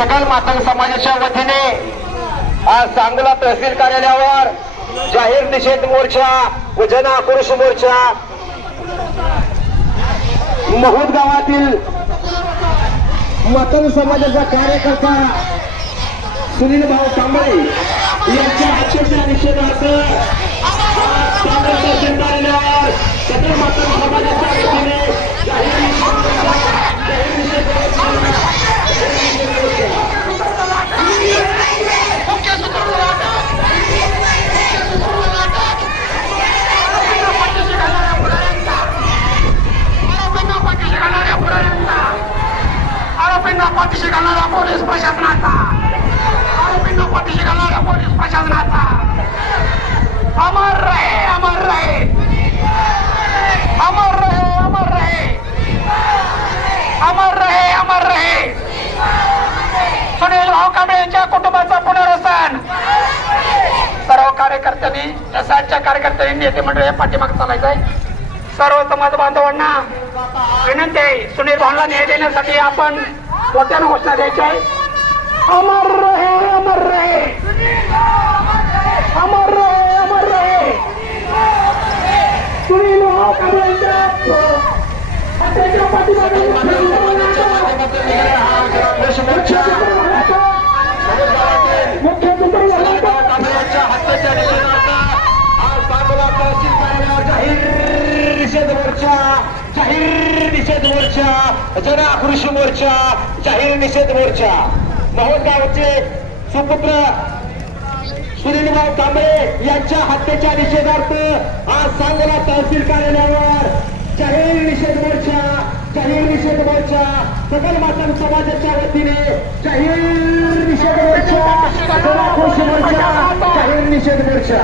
सकल मातंग समाजाच्या वतीने आज सांगोला तहसील कार्यालयावर जाहीर निषेध मोर्चा व जन आक्रोश मोर्चा महूद गावातील मातंग समाजाचा कार्यकर्ता सुनील भाऊ कांबळे यांच्या हत्येच्या निषेधार्थ सांगोला तहसील कार्यालयावर सकल मातंग समाजाच्या वतीने जाहीर निषेध पाठीशी घालणाऱ्या पोलीस प्रशासनाचा आरोपींना पाठीशी घालणाऱ्या पोलीस प्रशासनाचा अमर रहे अमर रहे अमर रहे अमर रहे अमर रहे अमर रहे सुनील भाऊ कांबळे यांच्या कुटुंबाचं पुनर्वसन सर्व कार्यकर्त्यांनी एसआयच्या कार्यकर्त्यांनी नेते मंडळी पाठीमागे चालायचं आहे सर्व समाज बांधवांना विनंती आहे सुनील भाऊला न्याय देण्यासाठी आपण मोठ्यानं घोषणा द्यायची आहे अमर रहे अमर रहे अमर रहे अमर रहे सुनील भाऊ कांबळेंच्या पाठीमागे जाहीर निषेध मोर्चा जन आक्रोश मोर्चा जाहीर निषेध मोर्चा महूद गावचे सुपुत्र सुनीलभाऊ कांबळे यांच्या हत्येच्या निषेधार्थ आज सांगोला तहसील कार्यालयावर जाहीर निषेध मोर्चा सकल मातंग समाजाच्या वतीने जाहीर निषेध मोर्चा जन आक्रोश मोर्चा जाहीर निषेध मोर्चा